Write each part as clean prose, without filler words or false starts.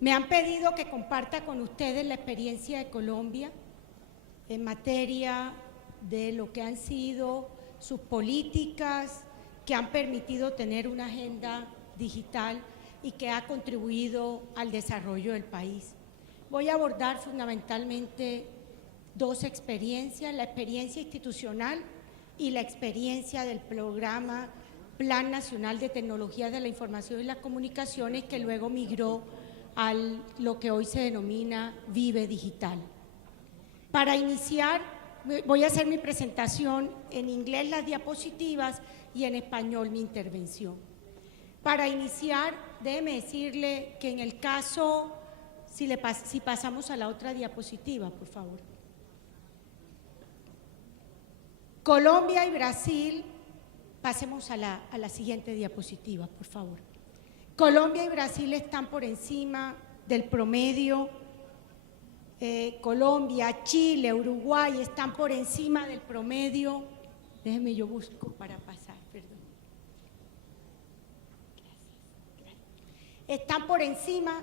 Me han pedido que comparta con ustedes la experiencia de Colombia en materia de lo que han sido sus políticas que han permitido tener una agenda digital y que ha contribuido al desarrollo del país. Voy a abordar fundamentalmente dos experiencias, la experiencia institucional y la experiencia del programa Plan Nacional de Tecnologías de la Información y las Comunicaciones, que luego migró a lo que hoy se denomina Vive Digital. Para iniciar, voy a hacer mi presentación en inglés, las diapositivas, y en español mi intervención. Para iniciar, déjeme decirle que en el caso, si pasamos a la otra diapositiva, por favor. Colombia y Brasil, pasemos a la siguiente diapositiva, por favor. Colombia y Brasil están por encima del promedio. Colombia, Chile, Uruguay están por encima del promedio. Déjeme, yo busco para pasar, perdón. Gracias. Están por encima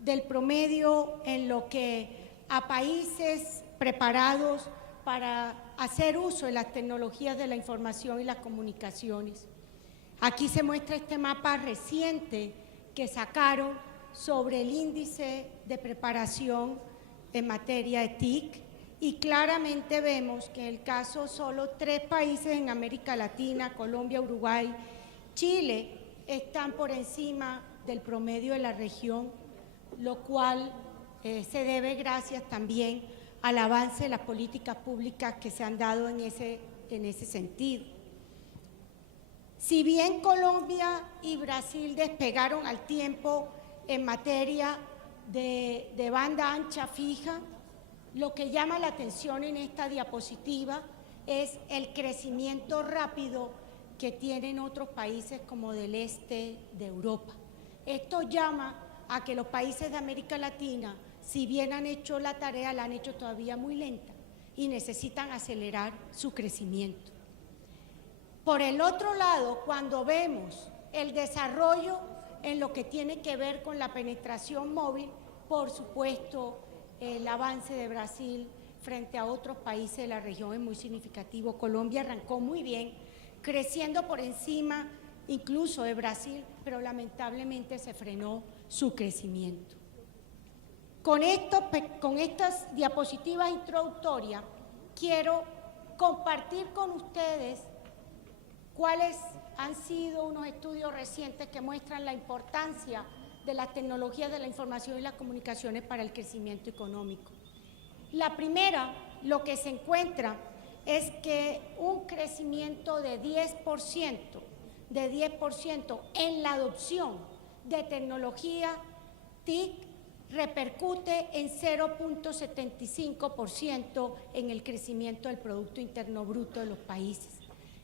del promedio en lo que a países preparados para hacer uso de las tecnologías de la información y las comunicaciones. Aquí se muestra este mapa reciente que sacaron sobre el índice de preparación en materia de TIC, y claramente vemos que en el caso solo 3 países en América Latina, Colombia, Uruguay, Chile, están por encima del promedio de la región, lo cual se debe gracias también al avance de las políticas públicas que se han dado en ese sentido. Si bien Colombia y Brasil despegaron al tiempo en materia de banda ancha fija, lo que llama la atención en esta diapositiva es el crecimiento rápido que tienen otros países como del este de Europa. Esto llama a que los países de América Latina, si bien han hecho la tarea, la han hecho todavía muy lenta y necesitan acelerar su crecimiento. Por el otro lado, cuando vemos el desarrollo en lo que tiene que ver con la penetración móvil, por supuesto, el avance de Brasil frente a otros países de la región es muy significativo. Colombia arrancó muy bien, creciendo por encima incluso de Brasil, pero lamentablemente se frenó su crecimiento. Con estas diapositivas introductorias, quiero compartir con ustedes cuáles han sido unos estudios recientes que muestran la importancia de las tecnologías de la información y las comunicaciones para el crecimiento económico. La primera, lo que se encuentra es que un crecimiento de 10% en la adopción de tecnología TIC repercute en 0.75% en el crecimiento del Producto Interno Bruto de los países.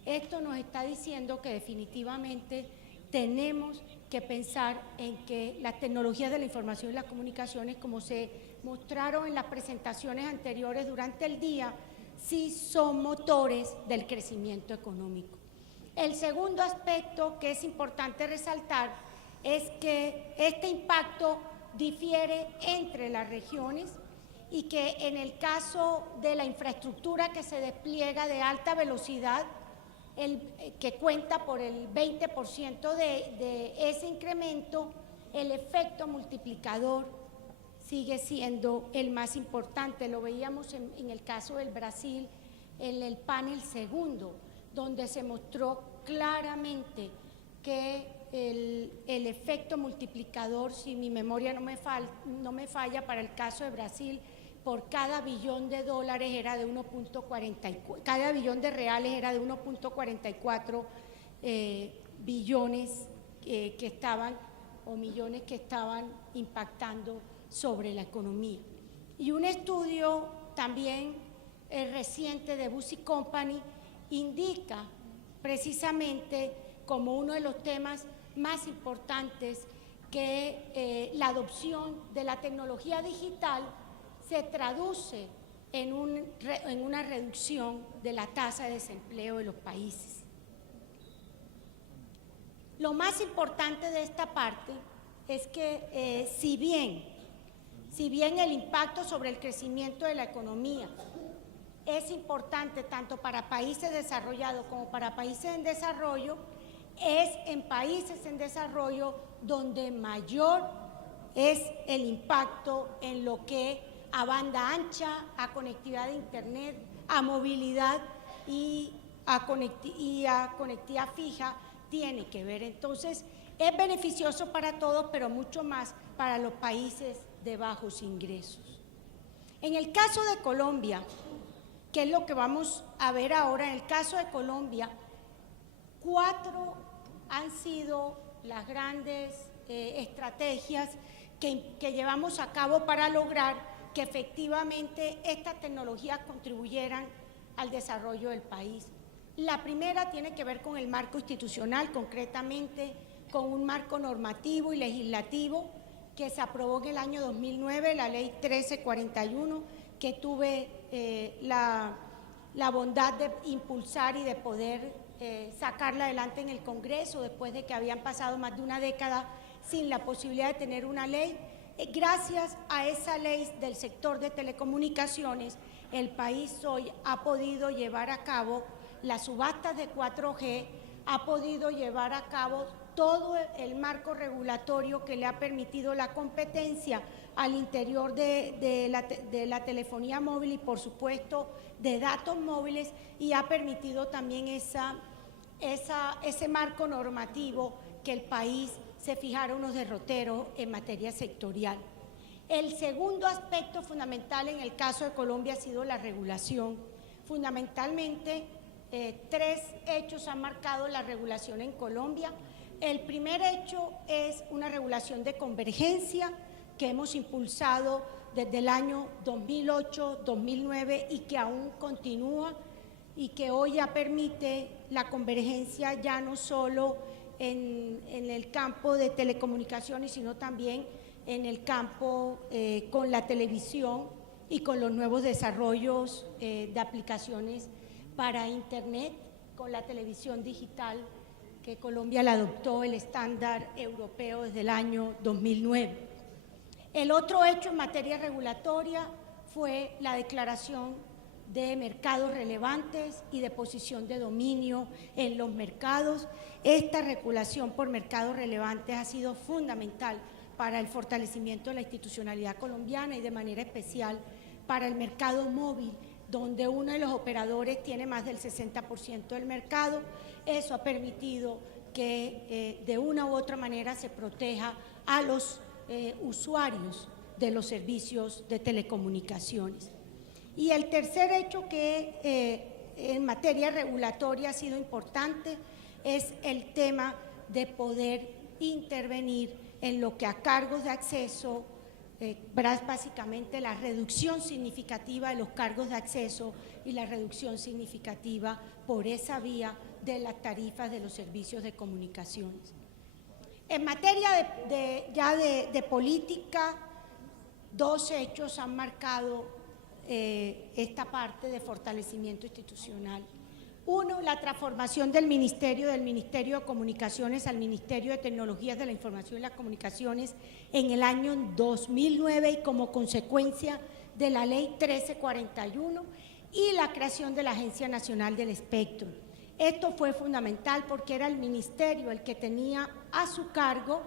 Esto nos está diciendo que definitivamente tenemos que pensar en que las tecnologías de la información y las comunicaciones, como se mostraron en las presentaciones anteriores durante el día, sí son motores del crecimiento económico. El segundo aspecto que es importante resaltar es que este impacto difiere entre las regiones y que en el caso de la infraestructura que se despliega de alta velocidad, que cuenta por el 20% de ese incremento, el efecto multiplicador sigue siendo el más importante. Lo veíamos en el caso del Brasil, en el panel segundo, donde se mostró claramente que el efecto multiplicador, si mi memoria no me falla, para el caso de Brasil, por cada billón de dólares era de 1.44, cada billón de reales era de 1.44 billones que estaban, o millones que estaban impactando sobre la economía. Y un estudio también reciente de Buzzi Company indica precisamente como uno de los temas más importantes que la adopción de la tecnología digital se traduce en una reducción de la tasa de desempleo de los países. Lo más importante de esta parte es que si bien el impacto sobre el crecimiento de la economía es importante tanto para países desarrollados como para países en desarrollo, es en países en desarrollo donde mayor es el impacto en lo que a banda ancha, a conectividad de Internet, a movilidad y a conectividad fija tiene que ver. Entonces, es beneficioso para todos, pero mucho más para los países de bajos ingresos. En el caso de Colombia, que es lo que vamos a ver ahora, en el caso de Colombia, 4 han sido las grandes estrategias que llevamos a cabo para lograr que efectivamente estas tecnologías contribuyeran al desarrollo del país. La primera tiene que ver con el marco institucional, concretamente con un marco normativo y legislativo que se aprobó en el año 2009, la Ley 1341, que tuve la bondad de impulsar y de poder sacarla adelante en el Congreso después de que habían pasado más de una década sin la posibilidad de tener una ley. Gracias a esa ley del sector de telecomunicaciones, el país hoy ha podido llevar a cabo las subastas de 4G, ha podido llevar a cabo todo el marco regulatorio que le ha permitido la competencia al interior de la telefonía móvil y, por supuesto, de datos móviles, y ha permitido también ese marco normativo que el país se fijara unos derroteros en materia sectorial. El segundo aspecto fundamental en el caso de Colombia ha sido la regulación. Fundamentalmente, 3 hechos han marcado la regulación en Colombia. El primer hecho es una regulación de convergencia que hemos impulsado desde el año 2008, 2009 y que aún continúa y que hoy ya permite la convergencia ya no solo en el campo de telecomunicaciones, sino también en el campo con la televisión y con los nuevos desarrollos de aplicaciones para Internet, con la televisión digital, que Colombia la adoptó el estándar europeo desde el año 2009. El otro hecho en materia regulatoria fue la declaración de mercados relevantes y de posición de dominio en los mercados. Esta regulación por mercados relevantes ha sido fundamental para el fortalecimiento de la institucionalidad colombiana y de manera especial para el mercado móvil, donde uno de los operadores tiene más del 60% del mercado. Eso ha permitido que de una u otra manera se proteja a los usuarios de los servicios de telecomunicaciones. Y el tercer hecho que en materia regulatoria ha sido importante es el tema de poder intervenir en lo que a cargos de acceso, básicamente la reducción significativa de los cargos de acceso y la reducción significativa por esa vía de las tarifas de los servicios de comunicaciones. En materia de política, 2 hechos han marcado esta parte de fortalecimiento institucional. Uno, la transformación del Ministerio de Comunicaciones al Ministerio de Tecnologías de la Información y las Comunicaciones en el año 2009 y como consecuencia de la Ley 1341 y la creación de la Agencia Nacional del Espectro. Esto fue fundamental porque era el ministerio el que tenía a su cargo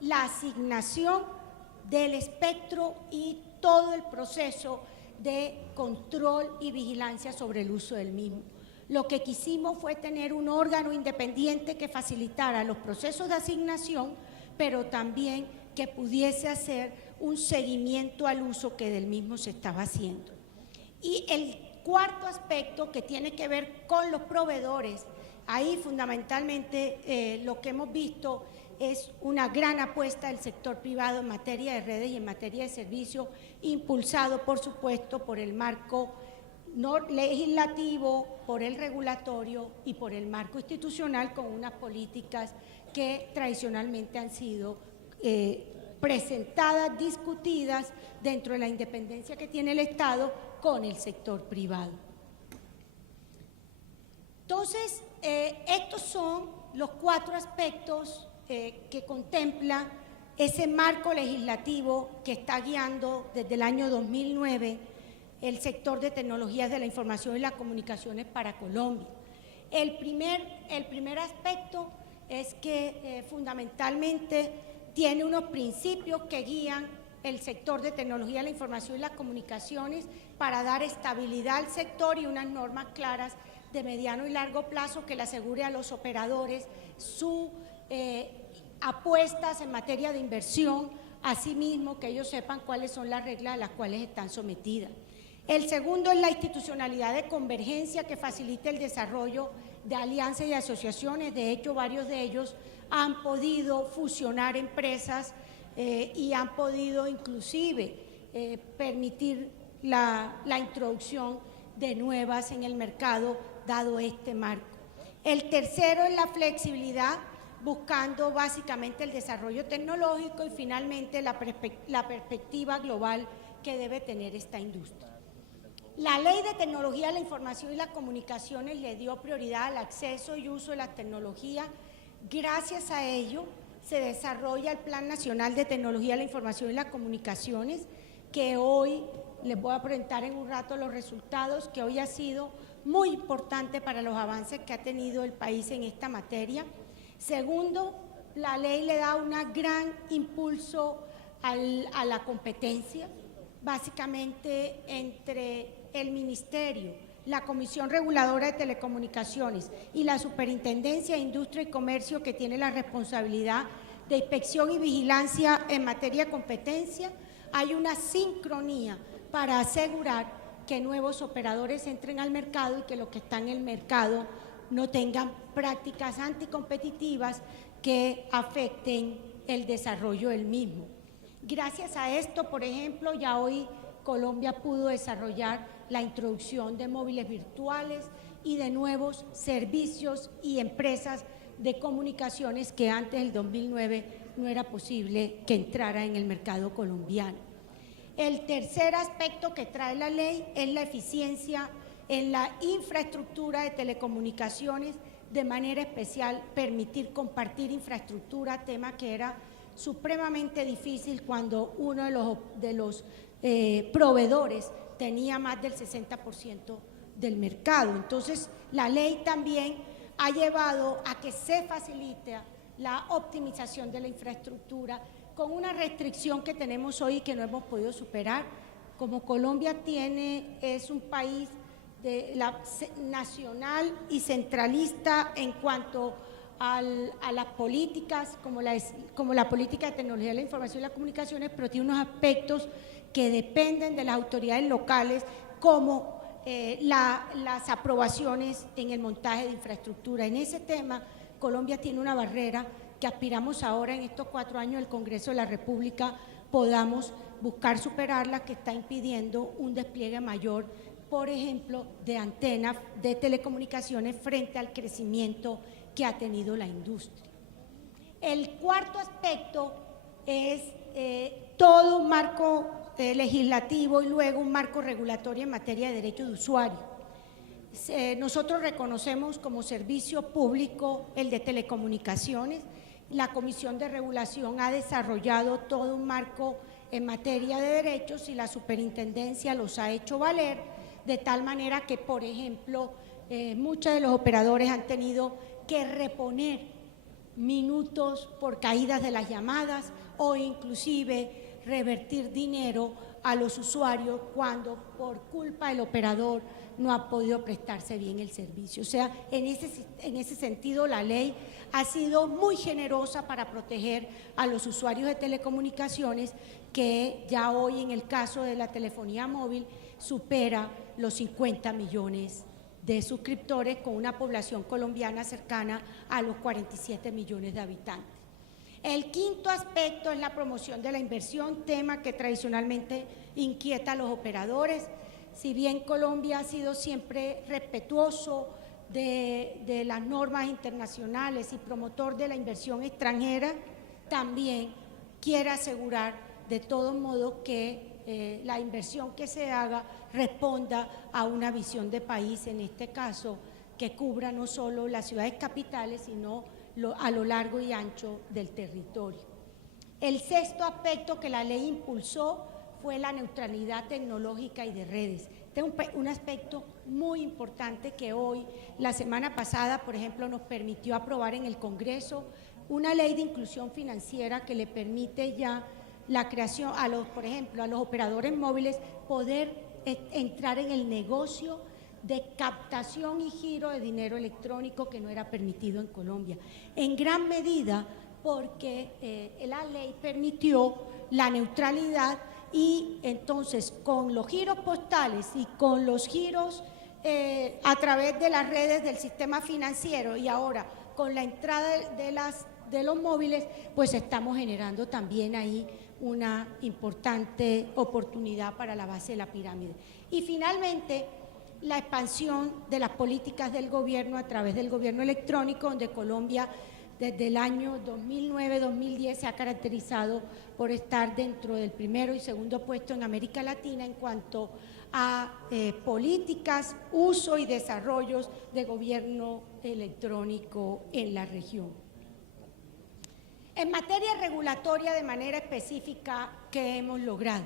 la asignación del espectro y todo el proceso de control y vigilancia sobre el uso del mismo. Lo que quisimos fue tener un órgano independiente que facilitara los procesos de asignación, pero también que pudiese hacer un seguimiento al uso que del mismo se estaba haciendo. Y el cuarto aspecto, que tiene que ver con los proveedores, ahí fundamentalmente lo que hemos visto es una gran apuesta del sector privado en materia de redes y en materia de servicios, impulsado por supuesto por el marco legislativo, por el regulatorio y por el marco institucional, con unas políticas que tradicionalmente han sido presentadas, discutidas dentro de la independencia que tiene el Estado con el sector privado. Entonces, estos son los 4 aspectos que contempla ese marco legislativo que está guiando desde el año 2009 el sector de tecnologías de la información y las comunicaciones para Colombia. El primer aspecto es que fundamentalmente tiene unos principios que guían el sector de tecnología de la información y las comunicaciones para dar estabilidad al sector y unas normas claras de mediano y largo plazo que le asegure a los operadores sus apuestas en materia de inversión, asimismo que ellos sepan cuáles son las reglas a las cuales están sometidas. El segundo es la institucionalidad de convergencia que facilite el desarrollo de alianzas y asociaciones. De hecho, varios de ellos han podido fusionar empresas y han podido inclusive permitir la introducción de nuevas en el mercado, dado este marco. El tercero es la flexibilidad, buscando básicamente el desarrollo tecnológico y finalmente la perspectiva global que debe tener esta industria. La Ley de Tecnología de la Información y las Comunicaciones le dio prioridad al acceso y uso de las tecnologías. Gracias a ello se desarrolla el Plan Nacional de Tecnología de la Información y las Comunicaciones, que hoy les voy a presentar en un rato los resultados, que hoy ha sido muy importante para los avances que ha tenido el país en esta materia. Segundo, la ley le da un gran impulso a la competencia, básicamente entre el Ministerio, la Comisión Reguladora de Telecomunicaciones y la Superintendencia de Industria y Comercio, que tiene la responsabilidad de inspección y vigilancia en materia de competencia. Hay una sincronía para asegurar que nuevos operadores entren al mercado y que los que están en el mercado no tengan prácticas anticompetitivas que afecten el desarrollo del mismo. Gracias a esto, por ejemplo, ya hoy Colombia pudo desarrollar la introducción de móviles virtuales y de nuevos servicios y empresas de comunicaciones que antes del 2009 no era posible que entrara en el mercado colombiano. El tercer aspecto que trae la ley es la eficiencia en la infraestructura de telecomunicaciones, de manera especial permitir compartir infraestructura, tema que era supremamente difícil cuando uno de los proveedores tenía más del 60% del mercado. Entonces, la ley también ha llevado a que se facilite la optimización de la infraestructura con una restricción que tenemos hoy y que no hemos podido superar. Como Colombia es un país nacional y centralista en cuanto a las políticas, como la política de tecnología de la información y las comunicaciones, pero tiene unos aspectos que dependen de las autoridades locales, como las aprobaciones en el montaje de infraestructura. En ese tema, Colombia tiene una barrera que aspiramos ahora en estos 4 años del Congreso de la República podamos buscar superarla, que está impidiendo un despliegue mayor, por ejemplo, de antenas de telecomunicaciones frente al crecimiento que ha tenido la industria. El cuarto aspecto es todo un marco legislativo y luego un marco regulatorio en materia de derechos de usuario. Nosotros reconocemos como servicio público el de telecomunicaciones. La Comisión de Regulación ha desarrollado todo un marco en materia de derechos y la superintendencia los ha hecho valer, de tal manera que, por ejemplo, muchos de los operadores han tenido que reponer minutos por caídas de las llamadas o inclusive revertir dinero a los usuarios cuando por culpa del operador no ha podido prestarse bien el servicio. O sea, en ese sentido la ley ha sido muy generosa para proteger a los usuarios de telecomunicaciones, que ya hoy en el caso de la telefonía móvil supera los 50 millones de suscriptores, con una población colombiana cercana a los 47 millones de habitantes. El quinto aspecto es la promoción de la inversión, tema que tradicionalmente inquieta a los operadores. Si bien Colombia ha sido siempre respetuoso de las normas internacionales y promotor de la inversión extranjera, también quiere asegurar de todo modo que la inversión que se haga responda a una visión de país, en este caso, que cubra no solo las ciudades capitales, sino a lo largo y ancho del territorio. El sexto aspecto que la ley impulsó fue la neutralidad tecnológica y de redes. Este es un aspecto muy importante que hoy, la semana pasada, por ejemplo, nos permitió aprobar en el Congreso una ley de inclusión financiera que le permite ya la creación, por ejemplo, a los operadores móviles poder entrar en el negocio de captación y giro de dinero electrónico que no era permitido en Colombia. En gran medida porque la ley permitió la neutralidad y entonces con los giros postales y con los giros a través de las redes del sistema financiero y ahora con la entrada de los móviles, pues estamos generando también ahí una importante oportunidad para la base de la pirámide. Y finalmente, la expansión de las políticas del gobierno a través del gobierno electrónico, donde Colombia desde el año 2009-2010 se ha caracterizado por estar dentro del primero y segundo puesto en América Latina en cuanto a políticas, uso y desarrollos de gobierno electrónico en la región. En materia regulatoria, de manera específica, ¿qué hemos logrado?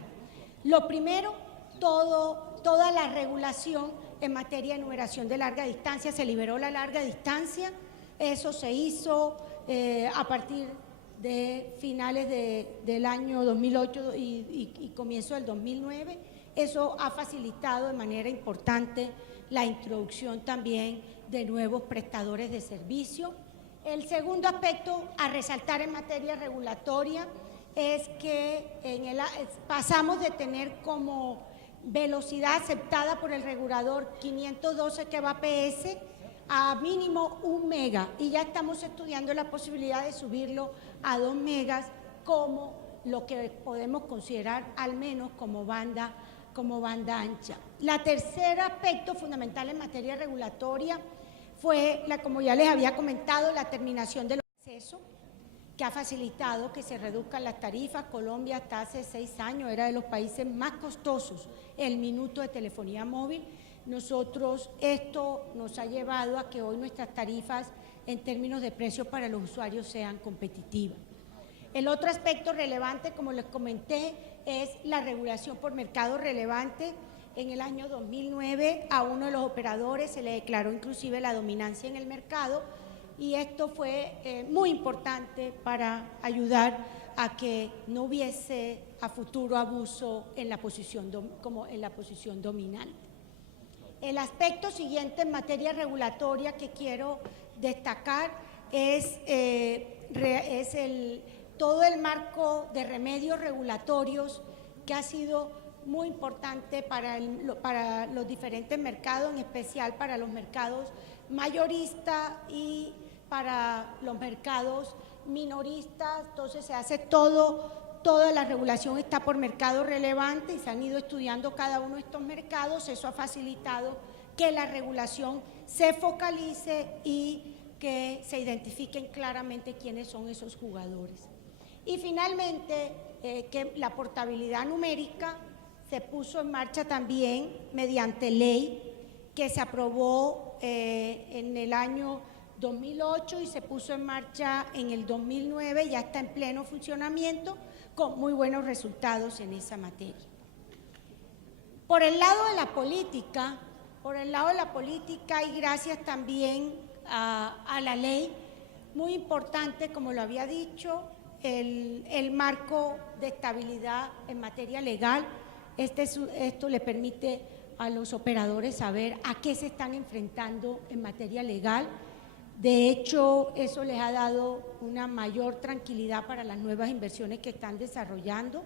Lo primero, toda la regulación en materia de numeración de larga distancia, se liberó la larga distancia. Eso se hizo a partir de finales del año 2008 y comienzo del 2009. Eso ha facilitado de manera importante la introducción también de nuevos prestadores de servicio. El segundo aspecto a resaltar en materia regulatoria es que pasamos de tener como velocidad aceptada por el regulador 512 kbps a mínimo 1 mega y ya estamos estudiando la posibilidad de subirlo a 2 megas como lo que podemos considerar al menos como banda ancha. La tercer aspecto fundamental en materia regulatoria fue, como ya les había comentado, la terminación del acceso, que ha facilitado que se reduzcan las tarifas. Colombia hasta hace 6 años era de los países más costosos el minuto de telefonía móvil. Esto nos ha llevado a que hoy nuestras tarifas en términos de precios para los usuarios sean competitivas. El otro aspecto relevante, como les comenté, es la regulación por mercado relevante. En el año 2009 a uno de los operadores se le declaró inclusive la dominancia en el mercado y esto fue muy importante para ayudar a que no hubiese a futuro abuso en la posición dominante. El aspecto siguiente en materia regulatoria que quiero destacar es todo el marco de remedios regulatorios que ha sido muy importante para los diferentes mercados, en especial para los mercados mayoristas y para los mercados minoristas. Entonces se hace toda la regulación está por mercado relevante y se han ido estudiando cada uno de estos mercados. Eso ha facilitado que la regulación se focalice y que se identifiquen claramente quiénes son esos jugadores. Y finalmente, que la portabilidad numérica se puso en marcha también mediante ley que se aprobó en el año 2008 y se puso en marcha en el 2009, ya está en pleno funcionamiento con muy buenos resultados en esa materia. Por el lado de la política y gracias también a la ley, muy importante, como lo había dicho, el marco de estabilidad en materia legal. Esto le permite a los operadores saber a qué se están enfrentando en materia legal. De hecho, eso les ha dado una mayor tranquilidad para las nuevas inversiones que están desarrollando.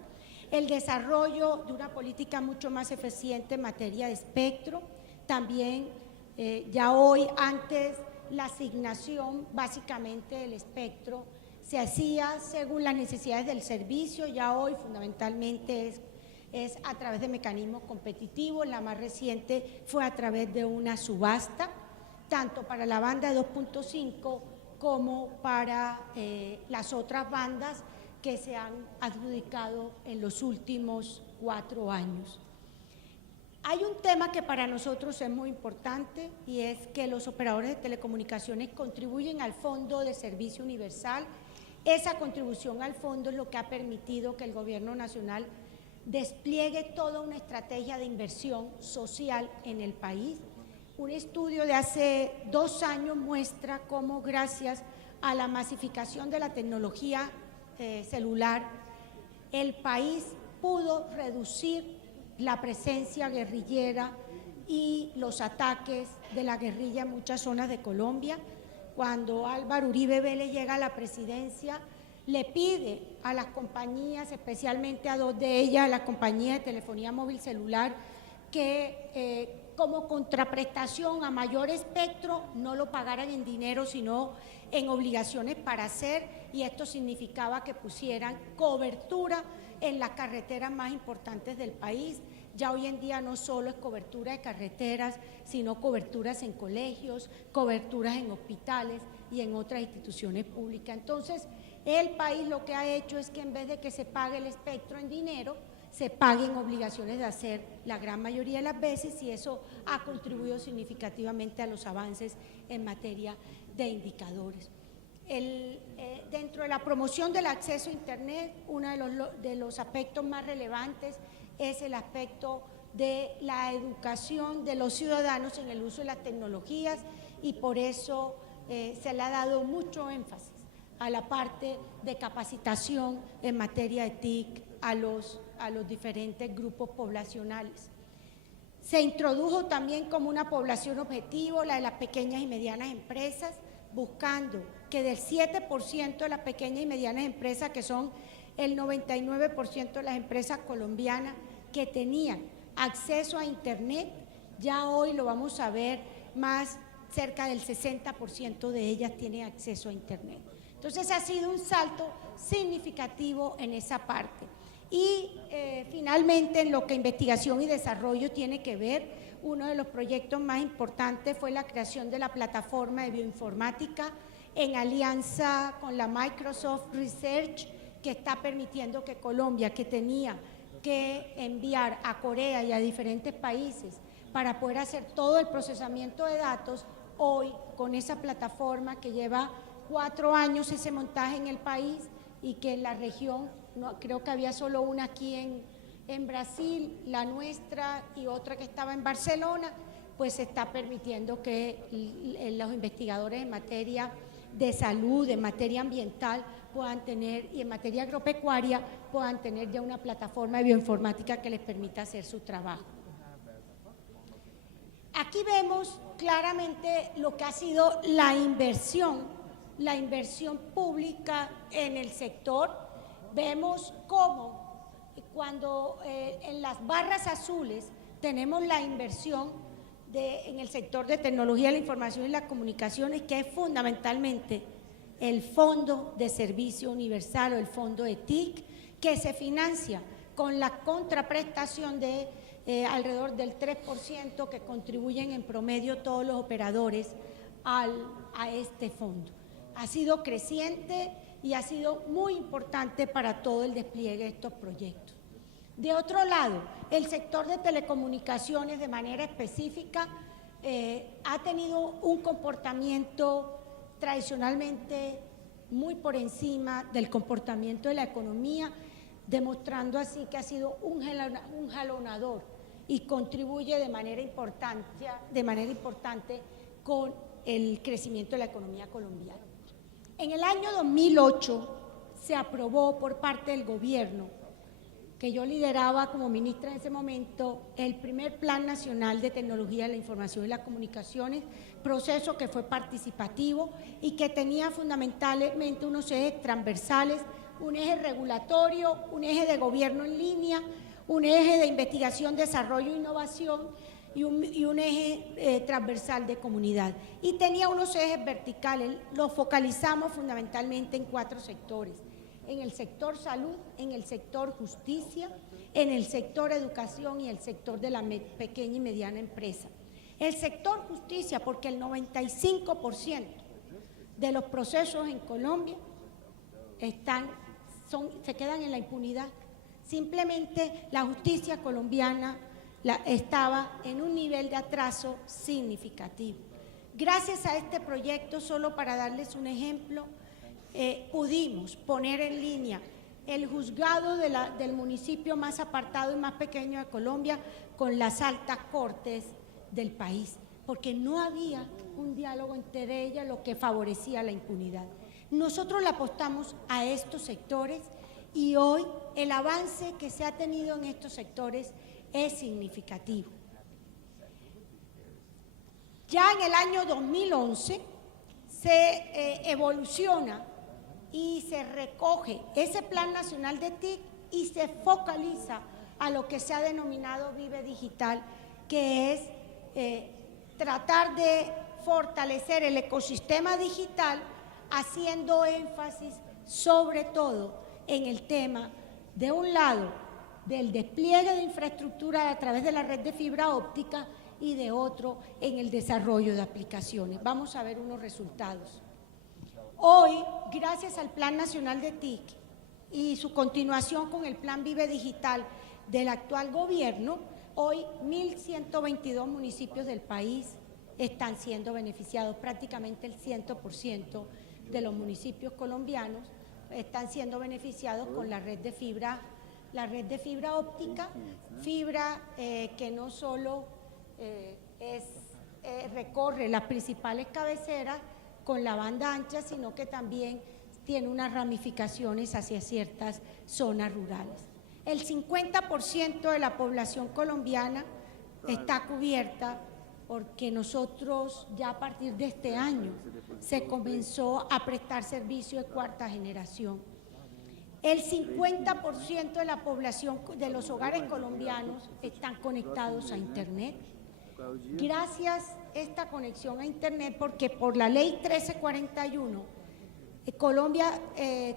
El desarrollo de una política mucho más eficiente en materia de espectro. También ya hoy, antes la asignación básicamente del espectro se hacía según las necesidades del servicio, ya hoy fundamentalmente es a través de mecanismos competitivos. La más reciente fue a través de una subasta, tanto para la banda de 2.5 como para las otras bandas que se han adjudicado en los últimos 4 años. Hay un tema que para nosotros es muy importante y es que los operadores de telecomunicaciones contribuyen al Fondo de Servicio Universal esa contribución al fondo es lo que ha permitido que el Gobierno Nacional despliegue toda una estrategia de inversión social en el país. Un estudio de hace 2 años muestra cómo gracias a la masificación de la tecnología celular, el país pudo reducir la presencia guerrillera y los ataques de la guerrilla en muchas zonas de Colombia. Cuando Álvaro Uribe Vélez llega a la presidencia, le pide a las compañías, especialmente a 2 de ellas, a la compañía de telefonía móvil celular, que como contraprestación a mayor espectro no lo pagaran en dinero, sino en obligaciones para hacer, y esto significaba que pusieran cobertura en las carreteras más importantes del país. Ya hoy en día no solo es cobertura de carreteras, sino coberturas en colegios, coberturas en hospitales y en otras instituciones públicas. Entonces, el país lo que ha hecho es que en vez de que se pague el espectro en dinero, se paguen obligaciones de hacer la gran mayoría de las veces, y eso ha contribuido significativamente a los avances en materia de indicadores. Dentro de la promoción del acceso a Internet, uno de los aspectos más relevantes es el aspecto de la educación de los ciudadanos en el uso de las tecnologías, y por eso se le ha dado mucho énfasis a la parte de capacitación en materia de TIC a los diferentes grupos poblacionales. Se introdujo también como una población objetivo la de las pequeñas y medianas empresas, buscando que del 7% de las pequeñas y medianas empresas, que son el 99% de las empresas colombianas que tenían acceso a Internet, ya hoy lo vamos a ver más, cerca del 60% de ellas tienen acceso a Internet. Entonces ha sido un salto significativo en esa parte. Y finalmente, en lo que investigación y desarrollo tiene que ver, uno de los proyectos más importantes fue la creación de la plataforma de bioinformática en alianza con la Microsoft Research, que está permitiendo que Colombia, que tenía que enviar a Corea y a diferentes países para poder hacer todo el procesamiento de datos, hoy con esa plataforma que lleva 4 años ese montaje en el país, y que en la región, no, creo que había solo una aquí en Brasil, la nuestra, y otra que estaba en Barcelona, pues se está permitiendo que los investigadores en materia de salud, en materia ambiental, puedan tener, y en materia agropecuaria, puedan tener ya una plataforma de bioinformática que les permita hacer su trabajo. Aquí vemos claramente lo que ha sido la inversión pública en el sector. Vemos cómo cuando en las barras azules tenemos la inversión en el sector de tecnología de la información y las comunicaciones, que es fundamentalmente el Fondo de Servicio Universal o el Fondo de TIC, que se financia con la contraprestación de alrededor del 3% que contribuyen en promedio todos los operadores a este fondo. Ha sido creciente y ha sido muy importante para todo el despliegue de estos proyectos. De otro lado, el sector de telecomunicaciones, de manera específica, ha tenido un comportamiento tradicionalmente muy por encima del comportamiento de la economía, demostrando así que ha sido un jalonador y contribuye de manera importante con el crecimiento de la economía colombiana. En el año 2008 se aprobó por parte del gobierno, que yo lideraba como ministra en ese momento, el primer Plan Nacional de Tecnología de la Información y las Comunicaciones, proceso que fue participativo y que tenía fundamentalmente unos ejes transversales, un eje regulatorio, un eje de gobierno en línea, un eje de investigación, desarrollo e innovación y un eje transversal de comunidad. Y tenía unos ejes verticales, los focalizamos fundamentalmente en 4 sectores: en el sector salud, en el sector justicia, en el sector educación y el sector de la pequeña y mediana empresa. El sector justicia, porque el 95% de los procesos en Colombia se quedan en la impunidad. Simplemente la justicia colombiana estaba en un nivel de atraso significativo. Gracias a este proyecto, solo para darles un ejemplo, pudimos poner en línea el juzgado del municipio más apartado y más pequeño de Colombia con las altas cortes del país, porque no había un diálogo entre ellas, lo que favorecía la impunidad. Nosotros le apostamos a estos sectores y hoy el avance que se ha tenido en estos sectores es significativo. Ya en el año 2011 se evoluciona y se recoge ese Plan Nacional de TIC y se focaliza a lo que se ha denominado Vive Digital, que es tratar de fortalecer el ecosistema digital, haciendo énfasis sobre todo en el tema, de un lado, del despliegue de infraestructura a través de la red de fibra óptica y de otro, en el desarrollo de aplicaciones. Vamos a ver unos resultados. Hoy, gracias al Plan Nacional de TIC y su continuación con el Plan Vive Digital del actual gobierno, hoy 1.122 municipios del país están siendo beneficiados, prácticamente el 100% de los municipios colombianos están siendo beneficiados con la red de fibra óptica, fibra que no solo recorre las principales cabeceras con la banda ancha, sino que también tiene unas ramificaciones hacia ciertas zonas rurales. El 50% de la población colombiana está cubierta porque nosotros ya a partir de este año se comenzó a prestar servicio de cuarta generación. El 50% de la población de los hogares colombianos están conectados a Internet. Gracias a esta conexión a Internet, porque por la ley 1341, Colombia,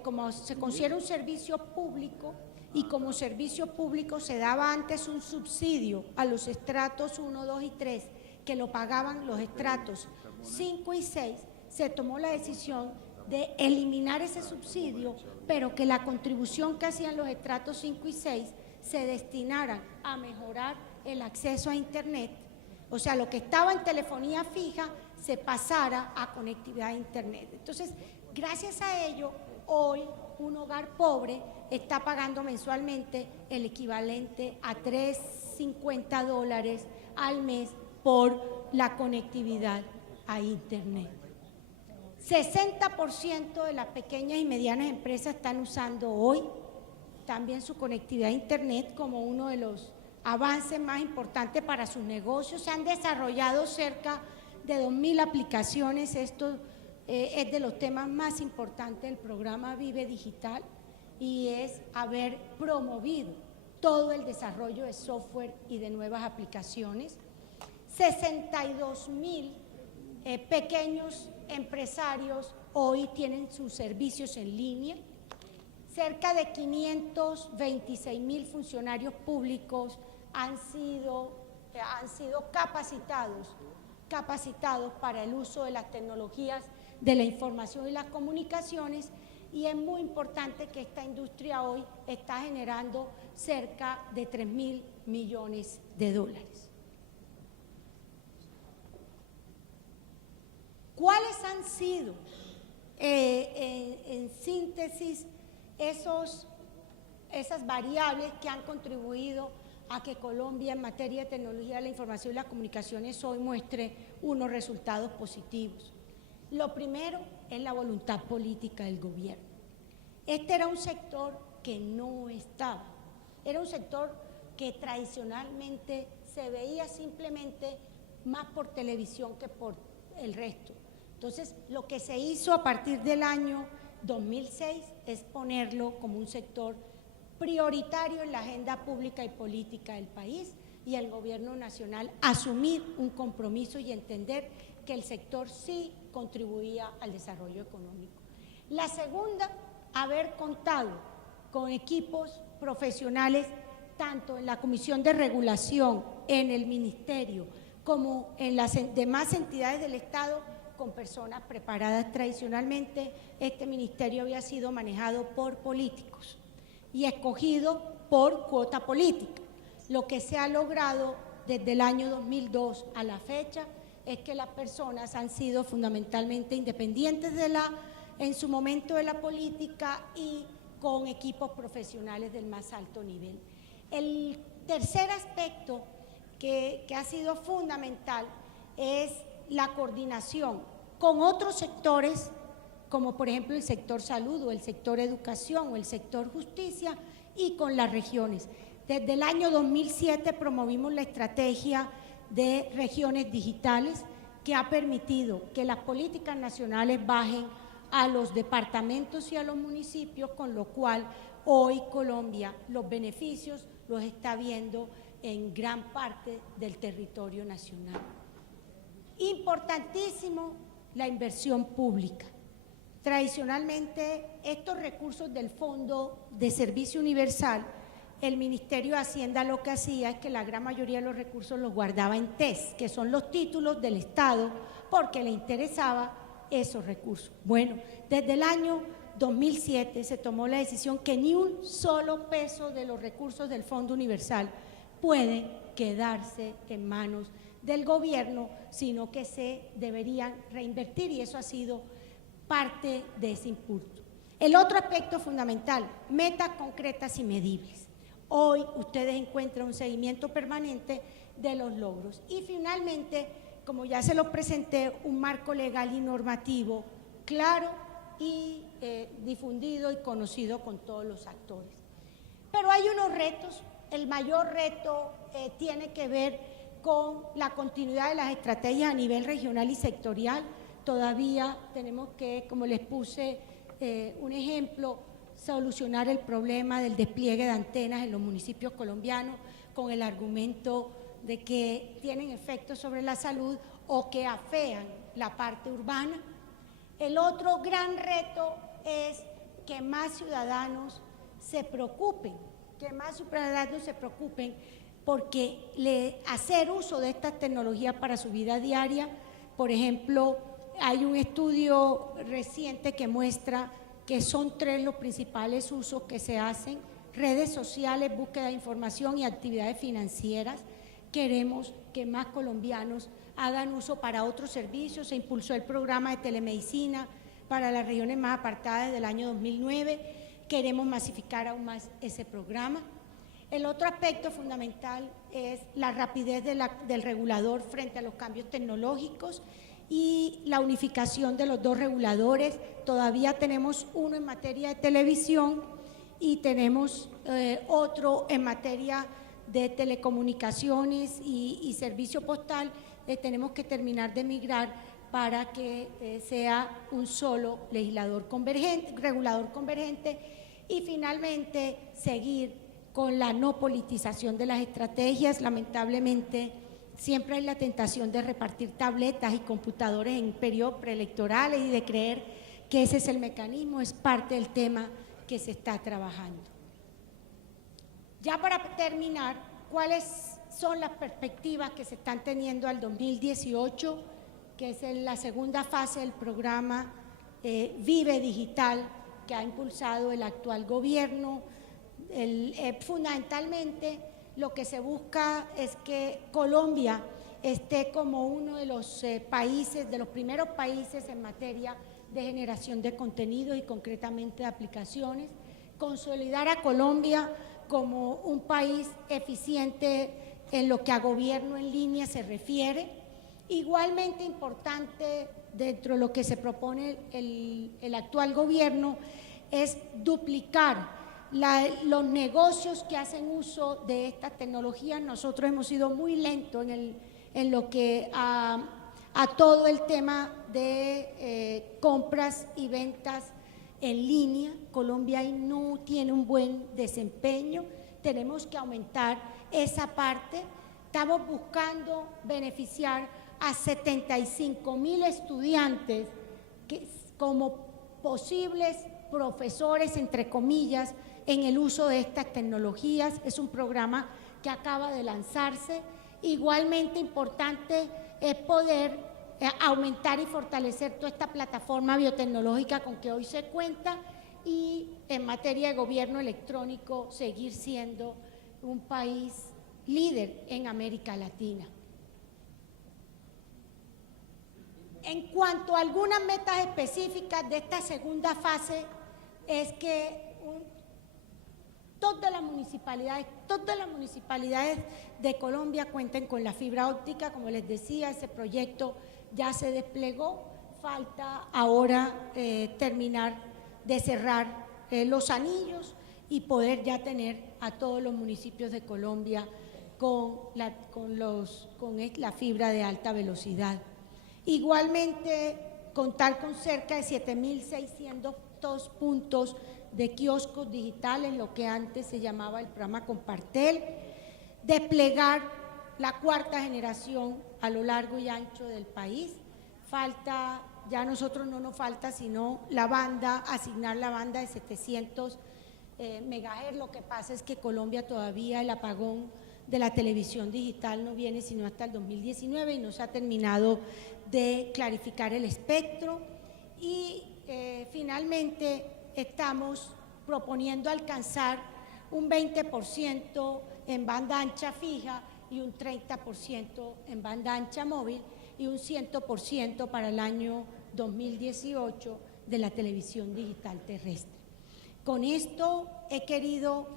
como se considera un servicio público, y como servicio público se daba antes un subsidio a los estratos 1, 2 y 3, que lo pagaban los estratos 5 y 6, se tomó la decisión de eliminar ese subsidio, pero que la contribución que hacían los estratos 5 y 6 se destinara a mejorar el acceso a Internet, o sea, lo que estaba en telefonía fija se pasara a conectividad a Internet. Entonces, gracias a ello, hoy un hogar pobre está pagando mensualmente el equivalente a $350 al mes por la conectividad a Internet. 60% de las pequeñas y medianas empresas están usando hoy también su conectividad a Internet como uno de los avances más importantes para sus negocios. Se han desarrollado cerca de 2.000 aplicaciones. Esto es de los temas más importantes del programa Vive Digital y es haber promovido todo el desarrollo de software y de nuevas aplicaciones. 62.000 pequeños empresarios hoy tienen sus servicios en línea. Cerca de 526.000 funcionarios públicos han sido capacitados para el uso de las tecnologías de la información y las comunicaciones, y es muy importante que esta industria hoy está generando cerca de $3.000 millones. ¿Cuáles han sido, en síntesis, esas variables que han contribuido a que Colombia en materia de tecnología de la información y las comunicaciones hoy muestre unos resultados positivos? Lo primero es la voluntad política del gobierno. Este era un sector que no estaba, era un sector que tradicionalmente se veía simplemente más por televisión que por el resto. Entonces, lo que se hizo a partir del año 2006 es ponerlo como un sector prioritario en la agenda pública y política del país, y el gobierno nacional asumir un compromiso y entender que el sector sí contribuía al desarrollo económico. La segunda, haber contado con equipos profesionales tanto en la Comisión de Regulación, en el Ministerio, como en las demás entidades del Estado, con personas preparadas. Tradicionalmente, este ministerio había sido manejado por políticos y escogido por cuota política. Lo que se ha logrado desde el año 2002 a la fecha es que las personas han sido fundamentalmente independientes de la en su momento de la política y con equipos profesionales del más alto nivel. El tercer aspecto que ha sido fundamental es la coordinación con otros sectores, como por ejemplo el sector salud o el sector educación o el sector justicia, y con las regiones. Desde el año 2007 promovimos la estrategia de regiones digitales, que ha permitido que las políticas nacionales bajen a los departamentos y a los municipios, con lo cual hoy Colombia los beneficios los está viendo en gran parte del territorio nacional. Importantísimo la inversión pública. Tradicionalmente, estos recursos del Fondo de Servicio Universal, el Ministerio de Hacienda lo que hacía es que la gran mayoría de los recursos los guardaba en TES, que son los títulos del Estado, porque le interesaba esos recursos. Bueno, desde el año 2007 se tomó la decisión que ni un solo peso de los recursos del Fondo Universal puede quedarse en manos del gobierno, sino que se deberían reinvertir, y eso ha sido parte de ese impulso. El otro aspecto fundamental, metas concretas y medibles. Hoy ustedes encuentran un seguimiento permanente de los logros. Y finalmente, como ya se los presenté, un marco legal y normativo claro y difundido y conocido con todos los actores. Pero hay unos retos. El mayor reto tiene que ver con la continuidad de las estrategias a nivel regional y sectorial. Todavía tenemos que, como les puse un ejemplo, solucionar el problema del despliegue de antenas en los municipios colombianos, con el argumento de que tienen efectos sobre la salud o que afean la parte urbana. El otro gran reto es que más ciudadanos se preocupen, porque hacer uso de estas tecnologías para su vida diaria. Por ejemplo, hay un estudio reciente que muestra que son 3 los principales usos que se hacen: redes sociales, búsqueda de información y actividades financieras. Queremos que más colombianos hagan uso para otros servicios. Se impulsó el programa de telemedicina para las regiones más apartadas desde el año 2009. Queremos masificar aún más ese programa. El otro aspecto fundamental es la rapidez del regulador frente a los cambios tecnológicos y la unificación de los 2 reguladores. Todavía tenemos uno en materia de televisión y tenemos otro en materia de telecomunicaciones y servicio postal. Tenemos que terminar de migrar para que sea un solo regulador convergente, y finalmente seguir con la no politización de las estrategias. Lamentablemente, siempre hay la tentación de repartir tabletas y computadores en periodos preelectorales y de creer que ese es el mecanismo. Es parte del tema que se está trabajando. Ya para terminar, ¿cuáles son las perspectivas que se están teniendo al 2018, que es la segunda fase del programa Vive Digital que ha impulsado el actual gobierno? Fundamentalmente lo que se busca es que Colombia esté como uno de los países, de los primeros países en materia de generación de contenidos y concretamente de aplicaciones, consolidar a Colombia como un país eficiente en lo que a gobierno en línea se refiere. Igualmente importante dentro de lo que se propone el actual gobierno es duplicar los negocios que hacen uso de estas tecnologías. Nosotros hemos sido muy lentos en lo que a todo el tema de compras y ventas en línea. Colombia ahí no tiene un buen desempeño, tenemos que aumentar esa parte. Estamos buscando beneficiar a 75,000 estudiantes como posibles profesores, entre comillas, en el uso de estas tecnologías. Es un programa que acaba de lanzarse. Igualmente importante es poder aumentar y fortalecer toda esta plataforma biotecnológica con que hoy se cuenta, y en materia de gobierno electrónico seguir siendo un país líder en América Latina. En cuanto a algunas metas específicas de esta segunda fase, es que todas las municipalidades de Colombia cuenten con la fibra óptica. Como les decía, ese proyecto ya se desplegó, falta ahora terminar de cerrar los anillos y poder ya tener a todos los municipios de Colombia con la fibra de alta velocidad. Igualmente, contar con cerca de 7.600 puntos de kioscos digitales, lo que antes se llamaba el programa Compartel, desplegar la cuarta generación a lo largo y ancho del país. Falta, ya a nosotros no nos falta sino la banda, asignar la banda de 700 megahertz. Lo que pasa es que Colombia todavía el apagón de la televisión digital no viene sino hasta el 2019 y no se ha terminado de clarificar el espectro. Y finalmente estamos proponiendo alcanzar un 20% en banda ancha fija y un 30% en banda ancha móvil y un 100% para el año 2018 de la televisión digital terrestre. Con esto he querido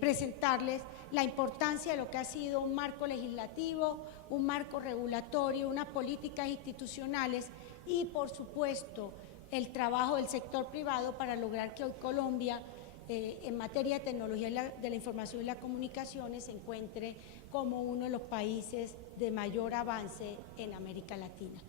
presentarles la importancia de lo que ha sido un marco legislativo, un marco regulatorio, unas políticas institucionales y, por supuesto, el trabajo del sector privado para lograr que hoy Colombia, en materia de tecnología de la información y las comunicaciones, se encuentre como uno de los países de mayor avance en América Latina.